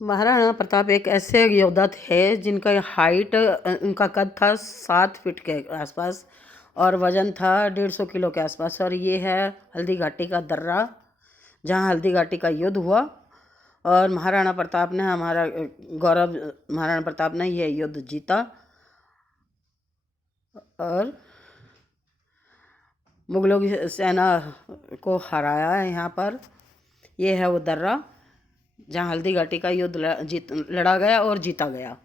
महाराणा प्रताप एक ऐसे योद्धा थे जिनका हाइट उनका कद था 7 फीट के आसपास और वजन था 150 किलो के आसपास। और ये है हल्दी घाटी का दर्रा, जहाँ हल्दी घाटी का युद्ध हुआ और महाराणा प्रताप ने महाराणा प्रताप ने यह युद्ध जीता और मुगलों की सेना को हराया है। यहाँ पर ये है वो दर्रा जहाँ हल्दी घाटी का युद्ध लड़ा गया और जीता गया।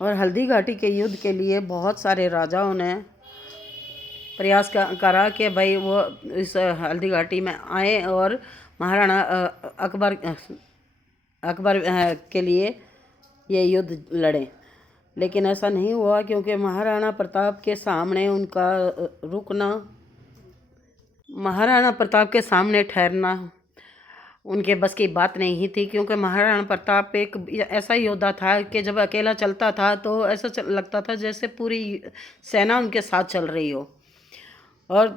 और हल्दी घाटी के युद्ध के लिए बहुत सारे राजाओं ने प्रयास करा कि भाई वो इस हल्दी घाटी में आए और महाराणा अकबर के लिए ये युद्ध लड़ें, लेकिन ऐसा नहीं हुआ क्योंकि महाराणा प्रताप के सामने उनका रुकना, महाराणा प्रताप के सामने ठहरना उनके बस की बात नहीं थी। क्योंकि महाराणा प्रताप एक ऐसा योद्धा था कि जब अकेला चलता था तो ऐसा लगता था जैसे पूरी सेना उनके साथ चल रही हो। और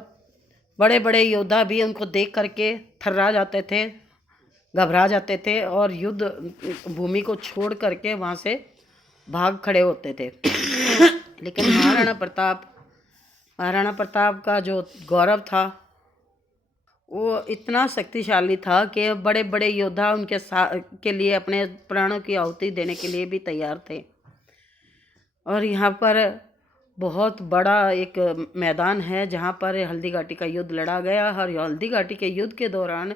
बड़े बड़े योद्धा भी उनको देख करके थर्रा जाते थे, घबरा जाते थे और युद्ध भूमि को छोड़ करके वहाँ से भाग खड़े होते थे। लेकिन महाराणा प्रताप का जो गौरव था वो इतना शक्तिशाली था कि बड़े बड़े योद्धा उनके के लिए अपने प्राणों की आहुति देने के लिए भी तैयार थे। और यहाँ पर बहुत बड़ा एक मैदान है जहाँ पर हल्दी घाटी का युद्ध लड़ा गया। और हल्दी घाटी के युद्ध के दौरान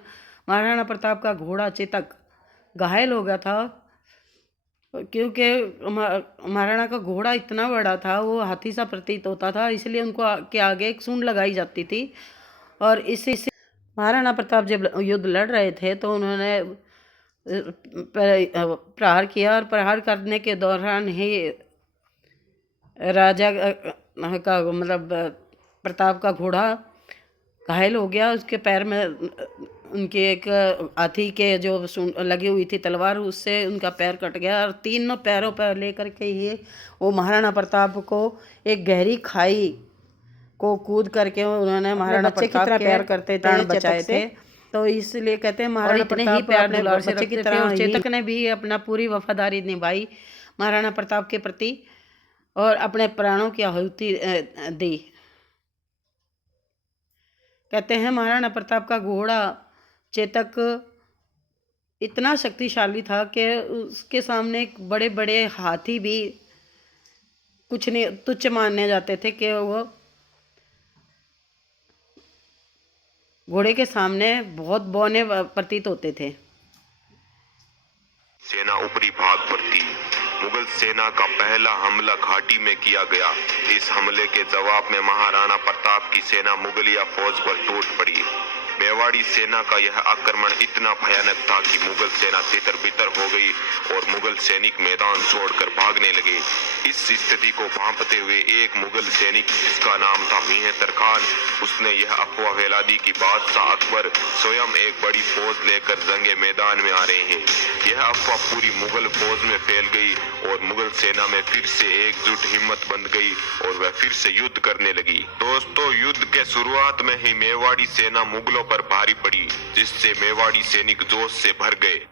महाराणा प्रताप का घोड़ा चेतक घायल हो गया था, क्योंकि महाराणा का घोड़ा इतना बड़ा था, वो हाथी सा प्रतीत होता था, इसलिए उनको के आगे एक सूंड लगाई जाती थी। और इसी महाराणा प्रताप जब युद्ध लड़ रहे थे तो उन्होंने प्रहार किया और प्रहार करने के दौरान ही राजा का मतलब प्रताप का घोड़ा घायल हो गया। उसके पैर में उनके एक हाथी के जो लगी हुई थी तलवार, उससे उनका पैर कट गया और तीनों पैरों पर लेकर के ही वो महाराणा प्रताप को एक गहरी खाई को कूद करके उन्होंने महाराणा प्रताप के प्यार करते थे, बचाए थे। तो इसलिए कहते हैं महाराणा प्रताप प्यार दुलार से रखते थे। और चेतक ने भी अपना पूरी वफादारी निभाई महाराणा प्रताप के प्रति और अपने प्राणों की आहुति दी। कहते हैं महाराणा प्रताप का घोड़ा चेतक इतना शक्तिशाली था कि उसके सामने बड़े बड़े हाथी भी कुछ नहीं, तुच्छ मानने जाते थे कि वो घोड़े के सामने बहुत बौने प्रतीत होते थे। सेना ऊपरी भाग पर थी। मुगल सेना का पहला हमला घाटी में किया गया। इस हमले के जवाब में महाराणा प्रताप की सेना मुगलिया फौज पर टूट पड़ी। मेवाड़ी सेना का यह आक्रमण इतना भयानक था कि मुगल सेना तितर-बितर हो गई और मुगल सैनिक मैदान छोड़कर भागने लगे। इस स्थिति को भांपते हुए एक मुगल सैनिक जिसका नाम था मेहतर खान, उसने यह अफवाह फैला दी कि बादशाह अकबर स्वयं एक बड़ी फौज लेकर जंगे मैदान में आ रहे हैं। यह अफवाह पूरी मुगल फौज में फैल गई और मुगल सेना में फिर से एकजुट हिम्मत बंध गई और वह फिर से युद्ध करने लगी। दोस्तों, युद्ध के शुरुआत में ही मेवाड़ी सेना मुगलों पर भारी पड़ी, जिससे मेवाड़ी सैनिक जोश से भर गए।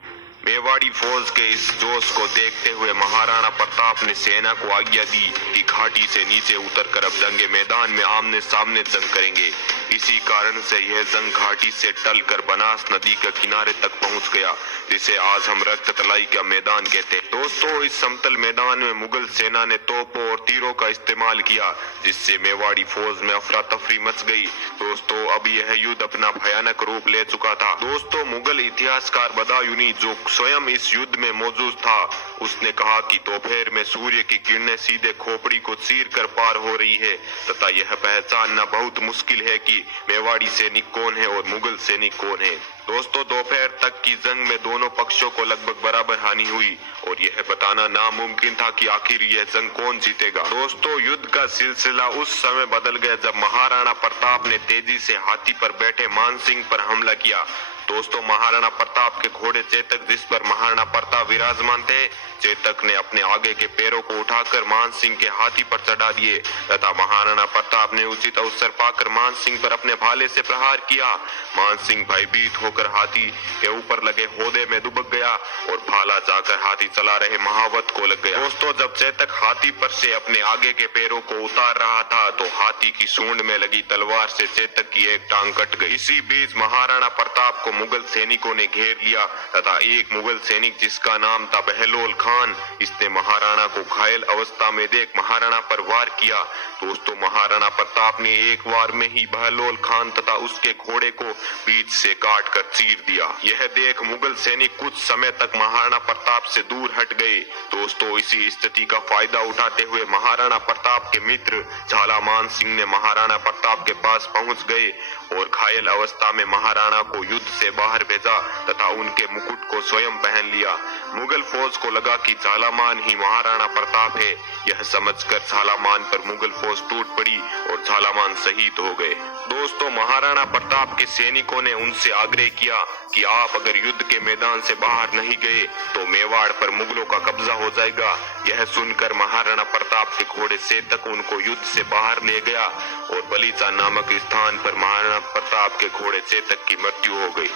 मेवाड़ी फौज के इस जोश को देखते हुए महाराणा प्रताप ने सेना को आज्ञा दी कि घाटी से नीचे उतरकर अब जंगे मैदान में आमने सामने जंग करेंगे। इसी कारण से यह जंग घाटी से टलकर बनास नदी के किनारे तक पहुंच गया, जिसे आज हम रक्त तलाई का मैदान कहते हैं। दोस्तों, इस समतल मैदान में मुगल सेना ने तोपों और तीरों का इस्तेमाल किया, जिससे मेवाड़ी फौज में अफरा तफरी मच गई। दोस्तों, अब यह युद्ध अपना भयानक रूप ले चुका था। दोस्तों, मुगल इतिहासकार बदायूनी जो स्वयं इस युद्ध में मौजूद था, उसने कहा कि दोपहर में सूर्य की किरणें सीधे खोपड़ी को चीर कर पार हो रही है तथा यह पहचानना बहुत मुश्किल है कि मेवाड़ी सैनिक कौन है और मुगल सैनिक कौन है। दोस्तों, दोपहर तक की जंग में दोनों पक्षों को लगभग बराबर हानि हुई और यह बताना नामुमकिन था कि आखिर यह जंग कौन जीतेगा। दोस्तों, युद्ध का सिलसिला उस समय बदल गया जब महाराणा प्रताप ने तेजी से हाथी पर बैठे मानसिंह पर हमला किया। दोस्तों, महाराणा प्रताप के घोड़े चेतक, जिस पर महाराणा प्रताप विराजमान थे, चेतक ने अपने आगे के पैरों को उठाकर मान सिंह के हाथी पर चढ़ा दिए तथा महाराणा प्रताप ने उचित अवसर पाकर मान सिंह पर अपने भाले से प्रहार किया। मान सिंह भयभीत होकर हाथी के ऊपर लगे होदे में दुबक गया और भाला जाकर हाथी चला रहे महावत को लग गया। दोस्तों, जब चेतक हाथी पर से अपने आगे के पैरों को उतार रहा था तो हाथी की सूंड में लगी तलवार से चेतक की एक टांग कट गई। इसी बीच महाराणा प्रताप को मुगल सैनिकों ने घेर लिया तथा एक मुगल सैनिक, जिसका नाम था बहलोल खान, इसने महाराणा को घायल अवस्था में देख महाराणा पर वार किया। दोस्तों, महाराणा प्रताप ने एक वार में ही बहलोल खान तथा उसके घोड़े को बीच से काट कर चीर दिया। यह देख मुगल सैनिक कुछ समय तक महाराणा प्रताप से दूर हट गए। दोस्तों, इसी स्थिति का फायदा उठाते हुए महाराणा प्रताप के मित्र झाला मान सिंह ने महाराणा प्रताप के पास पहुंच गए और घायल अवस्था में महाराणा को युद्ध से बाहर भेजा तथा उनके मुकुट को स्वयं पहन लिया। मुगल फौज को लगा कि झालामान ही महाराणा प्रताप है। यह समझकर झालामान पर मुगल फौज टूट पड़ी और झालामान शहीद हो गए। दोस्तों, महाराणा प्रताप के सैनिकों ने उनसे आग्रह किया कि आप अगर युद्ध के मैदान से बाहर नहीं गए तो मेवाड़ पर मुगलों का कब्जा हो जाएगा। यह सुनकर महाराणा प्रताप के घोड़े चेतक उनको युद्ध से बाहर ले गया और बलीचा नामक स्थान पर महाराणा प्रताप के घोड़े चेतक की मृत्यु हो गई।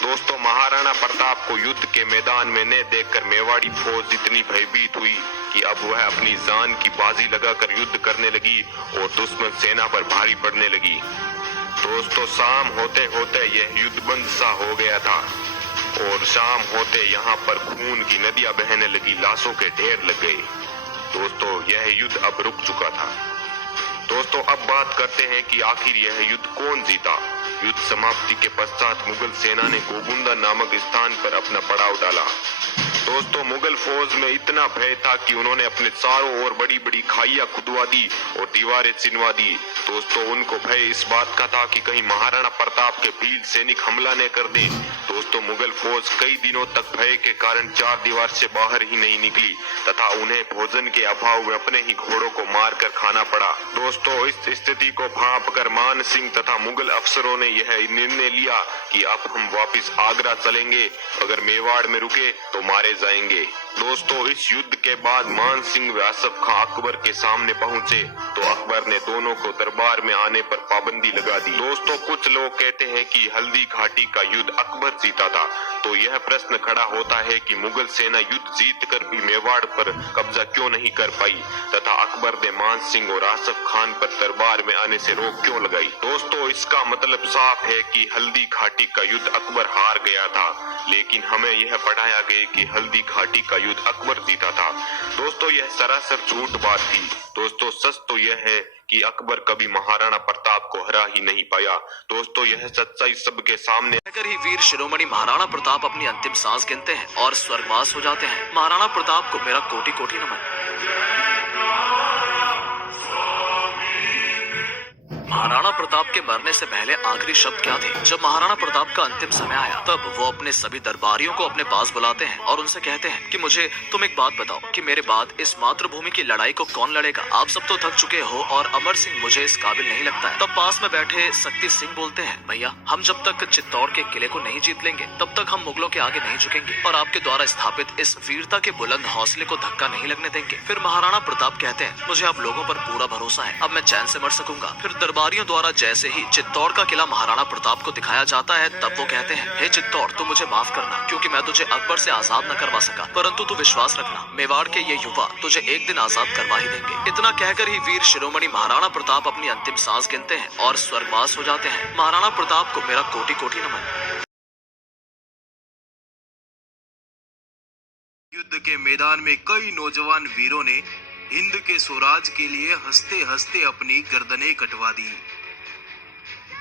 दोस्तों, महाराणा प्रताप को युद्ध के मैदान में न देखकर मेवाड़ी फौज इतनी भयभीत हुई कि अब वह अपनी जान की बाजी लगाकर युद्ध करने लगी और दुश्मन सेना पर भारी पड़ने लगी। दोस्तों, शाम होते होते यह युद्ध बंद सा हो गया था और शाम होते यहाँ पर खून की नदियां बहने लगी, लाशों के ढेर लग गए। दोस्तों, यह युद्ध अब रुक चुका था। दोस्तों, अब बात करते हैं कि आखिर यह युद्ध कौन जीता। युद्ध समाप्ति के पश्चात मुगल सेना ने गोगुंदा नामक स्थान पर अपना पड़ाव डाला। दोस्तों, मुगल फौज में इतना भय था कि उन्होंने अपने चारों ओर बड़ी बड़ी खाइयां खुदवा दी और दीवारें चिनवा दी। दोस्तों, उनको भय इस बात का था कि कहीं महाराणा प्रताप के वीर सैनिक हमला न कर दें। दोस्तों, मुगल फौज कई दिनों तक भय के कारण चार दीवार से बाहर ही नहीं निकली तथा उन्हें भोजन के अभाव में अपने ही घोड़ों को मारकर खाना पड़ा। दोस्तों, इस स्थिति को भांपकर मान सिंह तथा मुगल अफसरों ने यह निर्णय लिया कि अब हम वापिस आगरा चलेंगे, अगर मेवाड़ में रुके तो मारे जाएंगे। दोस्तों, इस युद्ध के बाद मान सिंह व आसफ खां अकबर के सामने पहुंचे तो अकबर ने दोनों को दरबार में आने पर पाबंदी लगा दी। दोस्तों, कुछ लोग कहते हैं कि हल्दी घाटी का युद्ध अकबर जीता था, तो यह प्रश्न खड़ा होता है कि मुगल सेना युद्ध जीतकर भी मेवाड़ पर कब्जा क्यों नहीं कर पाई तथा अकबर ने मान सिंह और आसफ खान पर दरबार में आने से रोक क्यों लगाई। दोस्तों, इसका मतलब साफ है कि हल्दी घाटी का युद्ध अकबर हार गया था, लेकिन हमें यह पढ़ाया गया कि हल्दी घाटी का युद्ध अकबर जीता था। दोस्तों, यह सरासर झूठ बात थी। दोस्तों, सच तो यह है कि अकबर कभी महाराणा प्रताप को हरा ही नहीं पाया। दोस्तों, यह सच्चाई सबके सामने कहकर ही वीर शिरोमणि महाराणा प्रताप अपनी अंतिम सांस गिनते हैं और स्वर्गवास हो जाते हैं। महाराणा प्रताप को मेरा कोटि कोटि नमन। महाराणा प्रताप के मरने से पहले आखिरी शब्द क्या थे? जब महाराणा प्रताप का अंतिम समय आया तब वो अपने सभी दरबारियों को अपने पास बुलाते हैं और उनसे कहते हैं कि मुझे तुम एक बात बताओ कि मेरे बाद इस मातृभूमि की लड़ाई को कौन लड़ेगा? आप सब तो थक चुके हो और अमर सिंह मुझे इस काबिल नहीं लगता है। तब पास में बैठे शक्ति सिंह बोलते हैं, भैया, हम जब तक चित्तौड़ के किले को नहीं जीत लेंगे तब तक हम मुगलों के आगे नहीं झुकेंगे और आपके द्वारा स्थापित इस वीरता के बुलंद हौसले को धक्का नहीं लगने देंगे। फिर महाराणा प्रताप कहते हैं, मुझे आप लोगों पर पूरा भरोसा है, अब मैं चैन से मर सकूंगा। फिर दरबारियों द्वारा जैसे ही चित्तौड़ का किला महाराणा प्रताप को दिखाया जाता है तब वो कहते हैं, हे चित्तौड़, तू मुझे माफ करना क्योंकि मैं तुझे अकबर से आजाद न करवा सका, परंतु तू विश्वास रखना, मेवाड़ के ये युवा तुझे एक दिन आजाद करवा ही देंगे। इतना कहकर ही वीर शिरोमणि महाराणा प्रताप अपनी अंतिम सांस गिनते हैं और स्वर्गवास हो जाते हैं। महाराणा प्रताप को मेरा कोटि कोटि नमन। युद्ध के मैदान में कई नौजवान वीरों ने हिंद के स्वराज के लिए हंसते हंसते अपनी गर्दनें कटवा दी।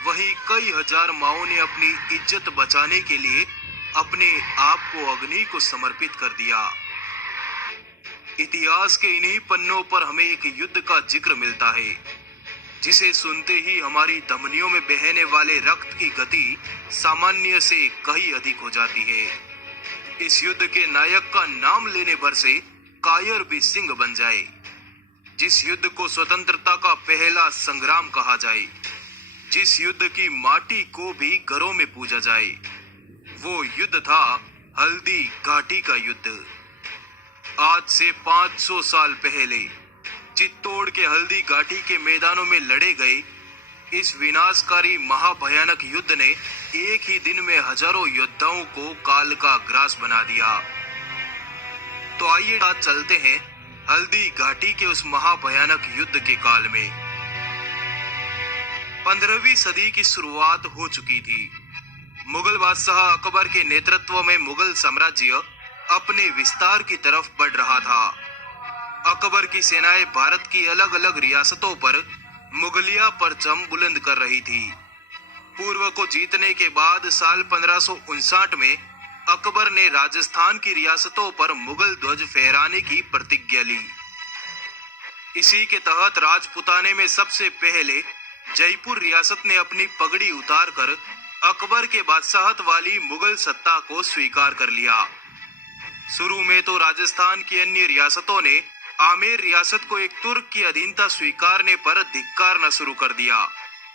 वहीं कई हजार माओं ने अपनी इज्जत बचाने के लिए अपने आप को अग्नि को समर्पित कर दिया। इतिहास के इन्हीं पन्नों पर हमें एक युद्ध का जिक्र मिलता है जिसे सुनते ही हमारी धमनियों में बहने वाले रक्त की गति सामान्य से कहीं अधिक हो जाती है। इस युद्ध के नायक का नाम लेने भर से कायर भी सिंह बन जाए। जिस युद्ध को स्वतंत्रता का पहला संग्राम कहा जाए, जिस युद्ध की माटी को भी घरों में पूजा जाए, वो युद्ध था हल्दी घाटी का युद्ध। आज से 500 साल पहले चित्तौड़ के हल्दी घाटी के मैदानों में लड़े गए इस विनाशकारी महाभयानक युद्ध ने एक ही दिन में हजारों योद्धाओं को काल का ग्रास बना दिया। तो आइए आज चलते हैं हल्दी घाटी के उस महाभयानक युद्ध के काल में। 15वीं सदी की शुरुआत हो चुकी थी। मुगल बादशाह अकबर के नेतृत्व में मुगल साम्राज्य अपने विस्तार की तरफ बढ़ रहा था। अकबर की सेनाएं भारत की अलग अलग रियासतों पर मुगलिया परचम बुलंद कर रही थी। पूर्व को जीतने के बाद साल 1559 में अकबर ने राजस्थान की रियासतों पर मुगल ध्वज फहराने की प्रतिज्ञा ली। इसी के तहत राजपुताने में सबसे पहले जयपुर रियासत ने अपनी पगड़ी उतारकर अकबर के बादशाहत वाली मुगल सत्ता को स्वीकार कर लिया। शुरू में तो राजस्थान की अन्य रियासतों ने आमेर रियासत को एक तुर्क की अधीनता स्वीकारने पर धिक्कारना शुरू कर दिया,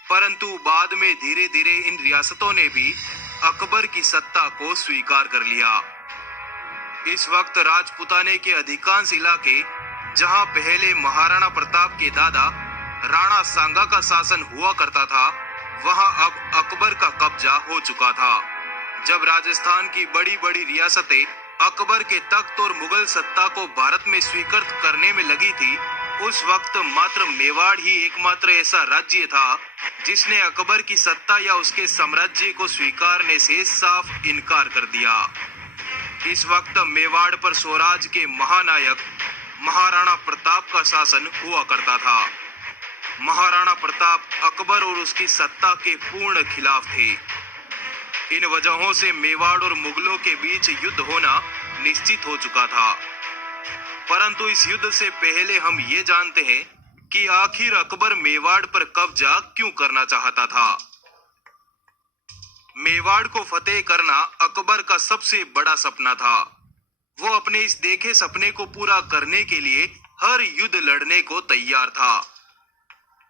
परंतु बाद में धीरे धीरे इन रियासतों ने भी अकबर की सत्ता को स्वीकार कर लिया। इस वक्त राजपुताने के अधिकांश इलाके, जहां पहले महाराणा प्रताप के दादा राणा सांगा का शासन हुआ करता था, वहां अब अकबर का कब्जा हो चुका था। जब राजस्थान की बड़ी बड़ी रियासतें अकबर के तख्त और मुगल सत्ता को भारत में स्वीकृत करने में लगी थी, उस वक्त मात्र मेवाड़ ही एकमात्र ऐसा राज्य था जिसने अकबर की सत्ता या उसके साम्राज्य को स्वीकारने से साफ इनकार कर दिया। इस वक्त मेवाड़ पर स्वराज के महानायक महाराणा प्रताप का शासन हुआ करता था। महाराणा प्रताप अकबर और उसकी सत्ता के पूर्ण खिलाफ थे। इन वजहों से मेवाड़ और मुगलों के बीच युद्ध होना निश्चित हो चुका था। परंतु इस युद्ध से पहले हम ये जानते हैं कि आखिर अकबर मेवाड़ पर कब्जा क्यों करना चाहता था। मेवाड़ को फतेह करना अकबर का सबसे बड़ा सपना था। वो अपने इस देखे सपने को पूरा करने के लिए हर युद्ध लड़ने को तैयार था,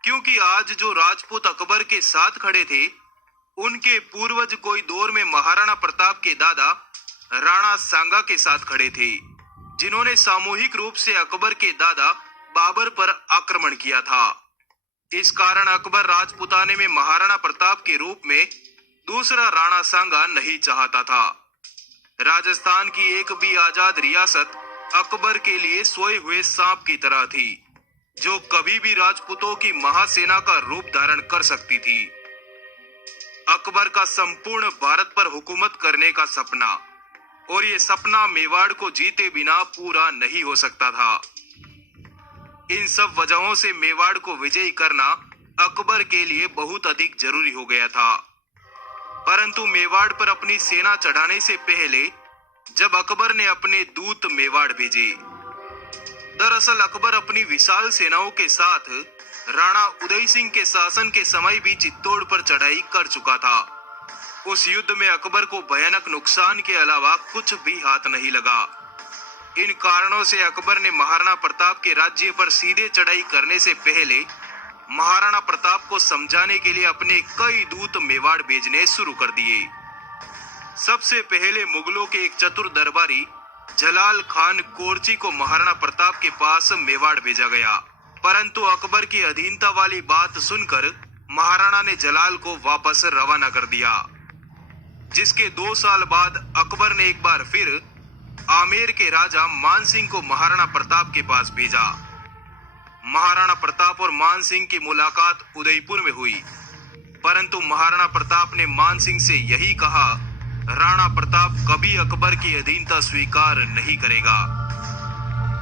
क्योंकि आज जो राजपूत अकबर के साथ खड़े थे, उनके पूर्वज कोई दौर में महाराणा प्रताप के दादा राणा सांगा के साथ खड़े थे, जिन्होंने सामूहिक रूप से अकबर के दादा बाबर पर आक्रमण किया था। इस कारण अकबर राजपुताने में महाराणा प्रताप के रूप में दूसरा राणा सांगा नहीं चाहता था। राजस्थान की एक भी आजाद रियासत अकबर के लिए सोए हुए सांप की तरह थी, जो कभी भी राजपूतों की महासेना का रूप धारण कर सकती थी। अकबर का संपूर्ण भारत पर हुकूमत करने का सपना, और ये सपना मेवाड़ को जीते बिना पूरा नहीं हो सकता था। इन सब वजहों से मेवाड़ को विजयी करना अकबर के लिए बहुत अधिक जरूरी हो गया था। परंतु मेवाड़ पर अपनी सेना चढ़ाने से पहले जब अकबर ने अपने दूत मेवाड़ भेजे, दरअसल अकबर अपनी विशाल सेनाओं के साथ राणा उदय सिंह के शासन के समय भी चित्तौड़ पर चढ़ाई कर चुका था। उस युद्ध में अकबर को भयानक नुकसान के अलावा कुछ भी हाथ नहीं लगा। इन कारणों से अकबर ने महाराणा प्रताप के राज्य पर सीधे चढ़ाई करने से पहले महाराणा प्रताप को समझाने के लिए अपने कई दूत मेवाड़ भेजने शुरू कर दिए। सबसे पहले मुगलों के एक चतुर दरबारी जलाल खान कोरची को महाराणा प्रताप के पास मेवाड़ भेजा गया, परंतु अकबर की अधीनता वाली बात सुनकर महाराणा ने जलाल को वापस रवाना कर दिया। जिसके 2 साल बाद अकबर ने एक बार फिर आमेर के राजा मान सिंह को महाराणा प्रताप के पास भेजा। महाराणा प्रताप और मान सिंह की मुलाकात उदयपुर में हुई, परंतु महाराणा प्रताप ने मान सिंह से यही कहा, राणा प्रताप कभी अकबर की अधीनता स्वीकार नहीं करेगा।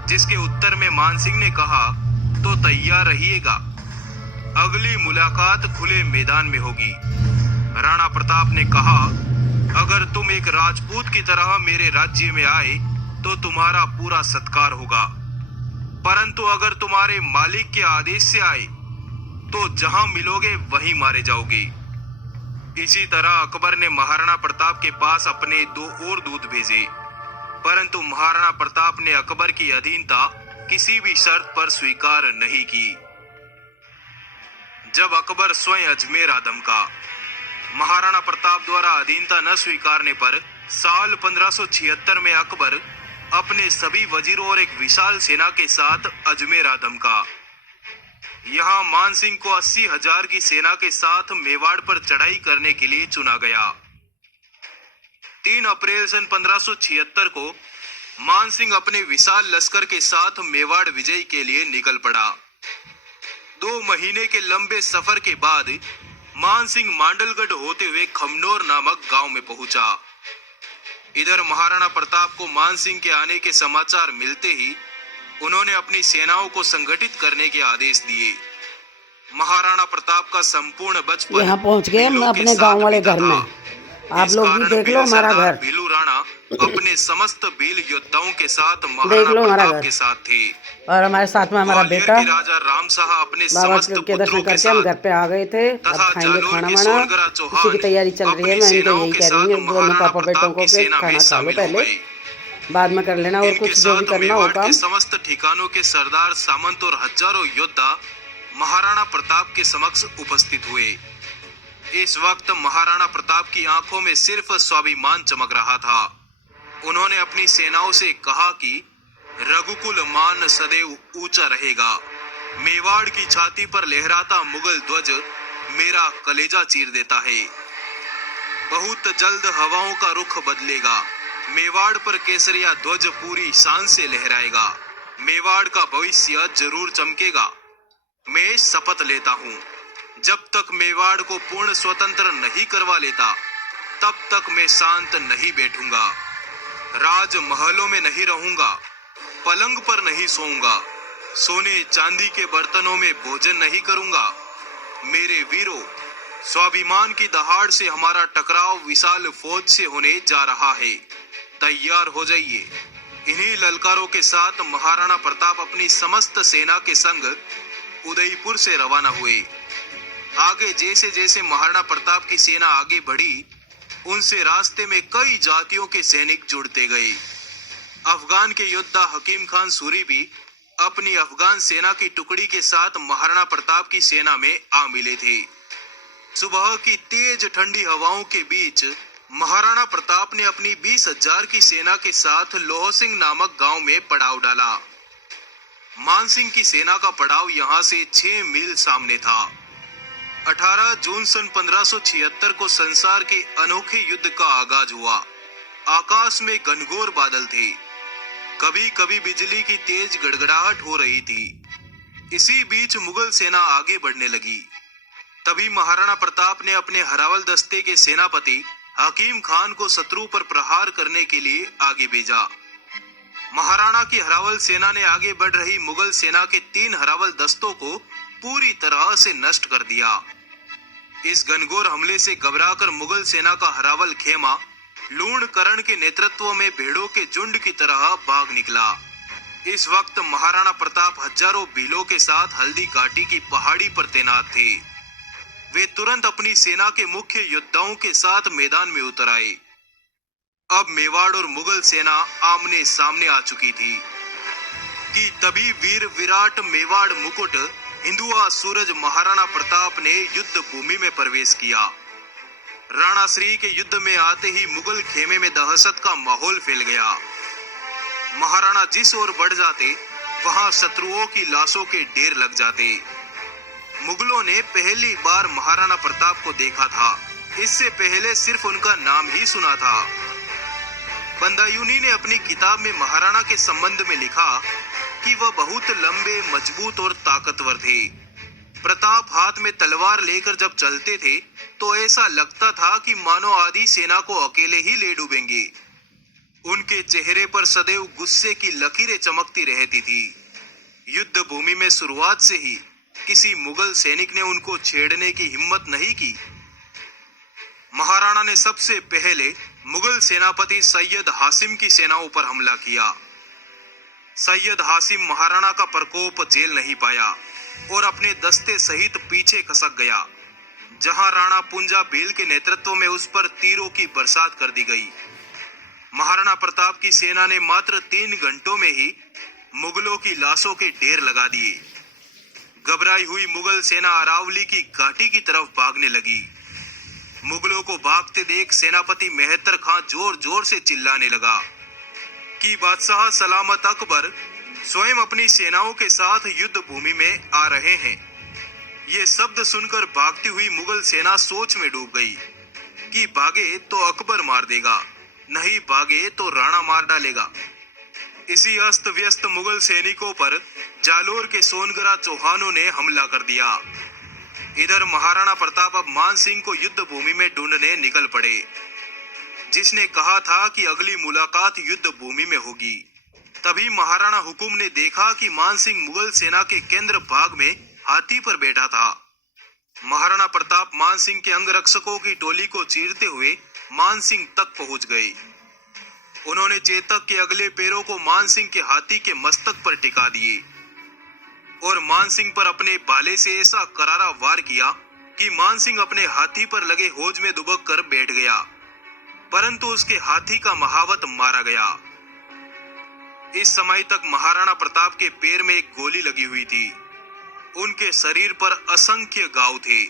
जिसके उत्तर में मान सिंह ने कहा, तो तैयार रहिएगा, अगली मुलाकात खुले मैदान में होगी। राणा प्रताप ने कहा, अगर तुम एक राजपूत की तरह मेरे राज्य में आए तो तुम्हारा पूरा सत्कार होगा, परंतु अगर तुम्हारे मालिक के आदेश से आए तो जहां मिलोगे वहीं मारे जाओगे। इसी तरह अकबर ने महाराणा प्रताप के पास अपने 2 और दूत भेजे, परंतु महाराणा प्रताप ने अकबर की अधीनता किसी भी शर्त पर स्वीकार नहीं की। जब अकबर स्वयं अजमेर आ धमका, महाराणा प्रताप द्वारा अधीनता न स्वीकारने पर साल 1576 में अकबर अपने सभी वजीरों और एक विशाल सेना के साथ अजमेर आ धमका। यहाँ मानसिंह को 80,000 की सेना के साथ मेवाड़ पर चढ़ाई करने के लिए चुना गया। 3 अप्रैल सन 1576 को मानसिंह अपने विशाल लश्कर के साथ मेवाड़ विजय के लिए निकल पड़ा। 2 महीने के लंबे सफर के बाद मानसिंह मांडलगढ़ होते हुए खमनोर नामक गांव में पहुंचा। इधर महाराणा प्रताप को मानसिंह के आने के समाचार मिलते ही उन्होंने अपनी सेनाओं को संगठित करने के आदेश दिए। महाराणा प्रताप का संपूर्ण बचपन यहाँ पहुँच गए हम अपने गांव वाले घर में। आप लोग भी देख लो हमारा घर। भीलू राणा अपने समस्त भील योद्धाओं के साथ देख महाराणा लो हमारा प्रताप घर। के साथ थे और हमारे साथ में हमारा ग्वालियर बेटा के राजा राम शाह अपने बाबा समस्त के दर्शन पुत्रों के करके हम साथ घर पे आ गए थे। अब तथा खाएंगे जालोर खाना के वाना, सोनगरा इसी की चौहान तैयारी चल रही है। अपनी मैं इनको सेनाओं यही के कह रही साथ हूँ दोनों महाराणा पापा बेटों प्रताप को की कि सेना खाना में खा लो शामिल हो पहले, गए। बाद में कर लेना और इनके कुछ जो भी साथ करना हो मेवाड़ काम। के समस्त ठिकानों के सरदार सामंत और हजारों योद्धा महाराणा प्रताप के समक्ष उपस्थित हुए। इस वक्त महाराणा प्रताप की आंखों में सिर्फ स्वाभिमान चमक रहा था। उन्होंने अपनी सेनाओं से कहा कि रघुकुल मान सदैव ऊंचा रहेगा। मेवाड़ की छाती पर लहराता मुगल ध्वज मेरा कलेजा चीर देता है। बहुत जल्द हवाओं का रुख बदलेगा। मेवाड़ पर केसरिया ध्वज पूरी शान से लहराएगा। मेवाड़ का भविष्य जरूर चमकेगा। मैं शपथ लेता हूँ, जब तक मेवाड़ को पूर्ण स्वतंत्र नहीं करवा लेता तब तक मैं शांत नहीं बैठूंगा। राज महलों में नहीं रहूंगा, पलंग पर नहीं सोऊंगा, सोने चांदी के बर्तनों में भोजन नहीं करूंगा। मेरे वीरों, स्वाभिमान की दहाड़ से हमारा टकराव विशाल फौज से होने जा रहा है। तैयार हो जाइए। इन्हीं ललकारों के साथ महाराणा प्रताप अपनी समस्त सेना के संग उदयपुर से रवाना हुए। आगे जैसे जैसे महाराणा प्रताप की सेना आगे बढ़ी, उनसे रास्ते में कई जातियों के सैनिक जुड़ते गए। अफगान के योद्धा हकीम खान सूरी भी अपनी अफगान सेना की टुकड़ी के साथ महाराणा प्रताप की सेना में आ मिले थे। सुबह की तेज ठंडी हवाओं के बीच महाराणा प्रताप ने अपनी 20,000 की सेना के साथ लोह सिंह नामक गांव में पड़ाव डाला। मानसिंह की सेना का पड़ाव यहां से 6 मील सामने था। 18 जून सन 1576 को संसार के अनोखे युद्ध का आगाज हुआ। आकाश में घनघोर बादल थे, कभी कभी बिजली की तेज गड़गड़ाहट हो रही थी। इसी बीच मुगल सेना आगे बढ़ने लगी। तभी महाराणा प्रताप ने अपने हरावल दस्ते के सेनापति हकीम खान को शत्रु पर प्रहार करने के लिए आगे भेजा। महाराणा की हरावल सेना ने आगे बढ़ रही मुगल सेना के 3 हरावल दस्तों को पूरी तरह से नष्ट कर दिया। इस घनघोर हमले से घबराकर मुगल सेना का हरावल खेमा लूण करण के नेतृत्व में भेड़ों के झुंड की तरह भाग निकला। इस वक्त महाराणा प्रताप हजारों भीलों के साथ हल्दी घाटी की पहाड़ी पर तैनात थे। वे तुरंत अपनी सेना के मुख्य योद्धाओं के साथ मैदान में उतर आए। अब मेवाड़ और मुगल सेना आमने सामने आ चुकी थी कि तभी वीर विराट मेवाड़ मुकुट हिंदुआ सूरज महाराणा प्रताप ने युद्ध भूमि में प्रवेश किया। राणा श्री के युद्ध में आते ही मुगल खेमे में दहशत का माहौल फैल गया। महाराणा जिस ओर बढ़ जाते वहां शत्रुओं की लाशों के ढेर लग जाते। मुगलों ने पहली बार महाराणा प्रताप को देखा था। इससे पहले सिर्फ उनका नाम ही सुना था। बंदायूनी ने अपनी किताब में महाराणा के संबंध में लिखा कि वह बहुत लंबे, मजबूत और ताकतवर थे। प्रताप हाथ में तलवार लेकर जब चलते थे तो ऐसा लगता था कि मानो आधी सेना को अकेले ही ले डूबेंगे। उनके चेहरे पर सदैव गुस्से की लकीरें चमकती रहती थी। युद्ध भूमि में शुरुआत से ही किसी मुगल सैनिक ने उनको छेड़ने की हिम्मत नहीं की। महाराणा ने सबसे पहले मुगल सेनापति सैयद हासिम की सेनाओं पर हमला किया। सैयद हासिम महाराणा का प्रकोप झेल नहीं पाया और अपने दस्ते सहित पीछे खसक गया, जहां राणा पुंजा भील के नेतृत्व में उस पर तीरों की बरसात कर दी गई। महाराणा प्रताप की सेना ने मात्र 3 घंटों में ही मुगलों की लाशों के ढेर लगा दिए। घबराई हुई मुगल सेना अरावली की घाटी की तरफ भागने लगी। मुगलों को भागते देख सेनापति मेहतर खां जोर जोर से चिल्लाने लगा कि बादशाह सलामत अकबर स्वयं अपनी सेनाओं के साथ युद्ध भूमि में आ रहे हैं। ये शब्द सुनकर भागती हुई मुगल सेना सोच में डूब गई कि भागे तो अकबर मार देगा, नहीं भागे तो राणा मार डालेगा। इसी अस्त व्यस्त मुगल सैनिकों पर जालोर के सोनगरा चौहानों ने हमला कर दिया। इधर महाराणा प्रताप अब मान सिंह को युद्ध भूमि में ढूंढने निकल पड़े, जिसने कहा था कि अगली मुलाकात युद्ध भूमि में होगी। तभी महाराणा हुकुम ने देखा कि मान सिंह मुगल सेना के केंद्र भाग में हाथी पर बैठा था। महाराणा प्रताप मान सिंह के अंगरक्षकों की टोली को चीरते हुए मान सिंह तक पहुंच गए। उन्होंने चेतक के अगले पैरों को मान सिंह के हाथी के मस्तक पर टिका दिए और मान सिंह पर अपने भाले से ऐसा करारा वार किया कि मान सिंह अपने हाथी पर लगे होज में दुबक कर बैठ गया, परंतु उसके हाथी का महावत मारा गया। इस समय तक महाराणा प्रताप के पैर में एक गोली लगी हुई थी। उनके शरीर पर असंख्य घाव थे,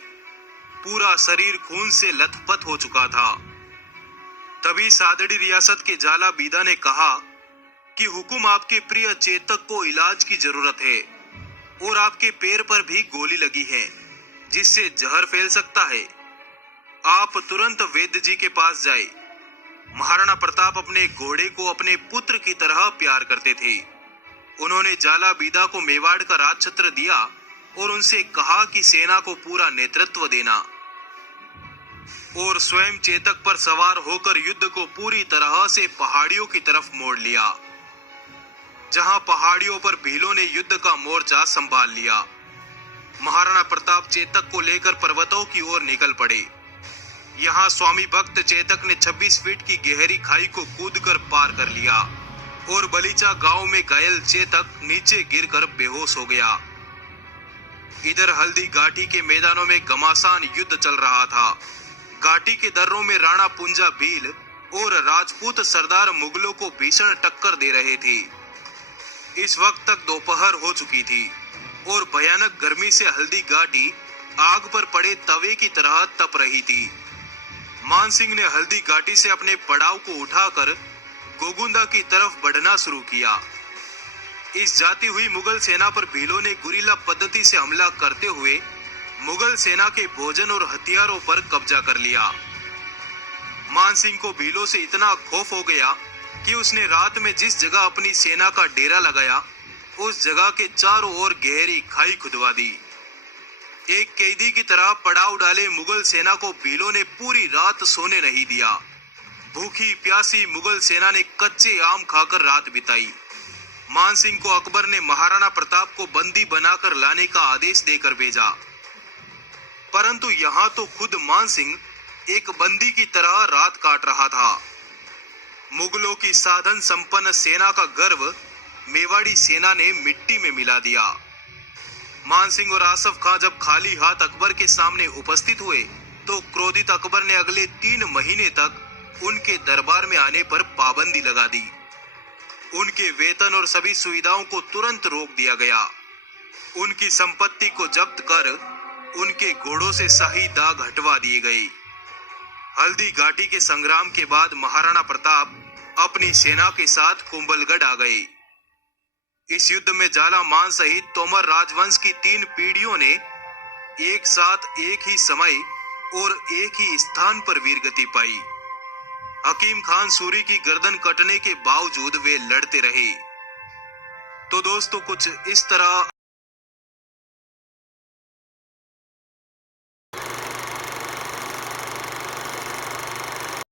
पूरा शरीर खून से लथपथ हो चुका था। तभी सादड़ी रियासत के जाला बीदा ने कहा कि हुकुम, आपके प्रिय चेतक को इलाज की जरूरत है और आपके पैर पर भी गोली लगी है, जिससे जहर फैल सकता है। आप तुरंत वैद्य जी के पास जाए। महाराणा प्रताप अपने घोड़े को अपने पुत्र की तरह प्यार करते थे। उन्होंने जाला बीदा को मेवाड़ का राजछत्र दिया और उनसे कहा कि सेना को पूरा नेतृत्व देना और स्वयं चेतक पर सवार होकर युद्ध को पूरी तरह से पहाड़ियों की तरफ मोड़ लिया, जहां पहाड़ियों पर भीलों ने युद्ध का मोर्चा संभाल लिया। महाराणा प्रताप चेतक को लेकर पर्वतों की ओर निकल पड़े। यहाँ स्वामी भक्त चेतक ने 26 फीट की गहरी खाई को कूदकर पार कर लिया और बलीचा गांव में घायल चेतक नीचे गिरकर बेहोश हो गया। इधर हल्दी घाटी के मैदानों में घमासान युद्ध चल रहा था। घाटी के दर्रों में राणा पुंजा भील और राजपूत सरदार मुगलों को भीषण टक्कर दे रहे थे। इस वक्त तक दोपहर हो चुकी थी और भयानक गर्मी से हल्दी घाटी आग पर पड़े तवे की तरह तप रही थी। मान सिंह ने हल्दी घाटी से अपने पड़ाव को उठाकर गोगुंदा की तरफ बढ़ना शुरू किया। इस जाती हुई मुगल सेना पर भीलों ने गुरिल्ला पद्धति से हमला करते हुए मुगल सेना के भोजन और हथियारों पर कब्जा कर लिया। मान सिंह को भीलों से इतना खौफ हो गया कि उसने रात में जिस जगह अपनी सेना का डेरा लगाया, उस जगह के चारों ओर गहरी खाई खुदवा दी। एक कैदी की तरह पड़ाव डाले मुगल सेना को भीलों ने पूरी रात सोने नहीं दिया। भूखी प्यासी मुगल सेना ने कच्चे आम खाकर रात बिताई। मान सिंह को अकबर ने महाराणा प्रताप को बंदी बनाकर लाने का आदेश देकर भेजा, परंतु यहाँ तो खुद मान सिंह एक बंदी की तरह रात काट रहा था। मुगलों की साधन संपन्न सेना का गर्व मेवाड़ी सेना ने मिट्टी में मिला दिया। मान सिंह और आसफ खां जब खाली हाथ अकबर के सामने उपस्थित हुए तो क्रोधित अकबर ने अगले 3 महीने तक उनके दरबार में आने पर पाबंदी लगा दी। उनके वेतन और सभी सुविधाओं को तुरंत रोक दिया गया। उनकी संपत्ति को जब्त कर उनके घोड़ों से शाही दाग हटवा दिए गए। हल्दी घाटी के संग्राम के बाद महाराणा प्रताप अपनी सेना के साथ कुंभलगढ़ आ गए। इस युद्ध में जाला मान सहित तोमर राजवंश की 3 पीढ़ियों ने एक साथ एक ही समय और एक ही स्थान पर वीरगति पाई। हकीम खान सूरी की गर्दन कटने के बावजूद वे लड़ते रहे। तो दोस्तों, कुछ इस तरह